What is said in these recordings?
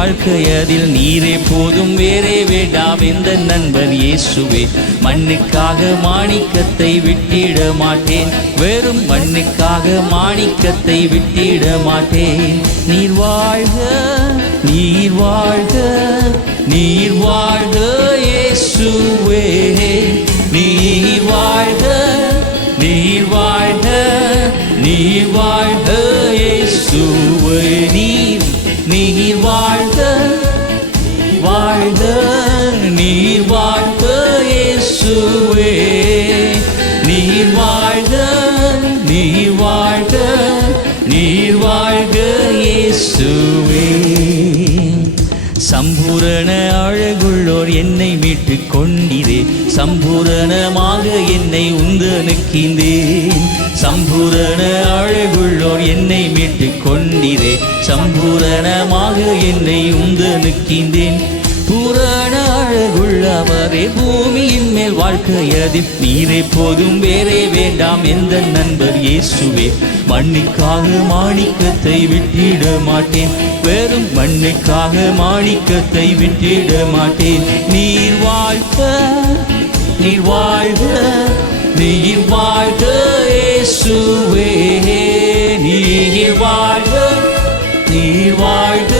வாழ்க்கை அதில் நீரே போதும் வேறே வேண்டாம் எந்த நண்பர் இயேசுவே. மண்ணுக்காக மாணிக்கத்தை விட்டிட மாட்டேன் வெறும் மண்ணுக்காக மாணிக்கத்தை விட்டிட மாட்டேன். நீர் வாழ்க நீர் வாழ்க நீர் வாழ்க இயேசுவே. நீர் வாழ்க நீர் வாழ்க நீர் வாழ்க இயேசுவே. நீர் நீர் வாழ்க வாழ்க நீர் வாழ்க இயேசுவே. நீர் வாழ்க நீர் வாழ்க நீர் வாழ்க இயேசுவே. சம்பூரண அழகுள்ளோர் என்னை மீட்டு கொண்டிரே சம்பூரணமாக என்னை உந்தனுக்கின்றேன் சம்பூரண அழகுள்ளோர் என்னை மீட்டு கொண்டிரே சம்பூரணமாக என்னை உந்தனுக்கின்றேன் பூரண அழகுள்ளவரே பூமியின் மேல் வாழ்க்கையதில் நீரே போதும் வேறே வேண்டாம் எந்த நண்பர் இயேசுவே. மண்ணுக்காக மாணிக்கத்தை விட்டிட மாட்டேன். வெறும் மண்ணுக்காக மாணிக்கத்தை விட்டிட மாட்டேன். நீர் வாழ்க நீர் வாழ்க நீர் வாழ்க இயேசுவே. நீர் வாழ்க. வாழ்க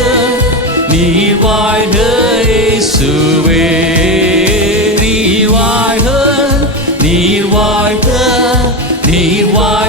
நீ வாழ்க இயேசுவே. நீர் வாழ்க நீ வாழ்க வாழ்க.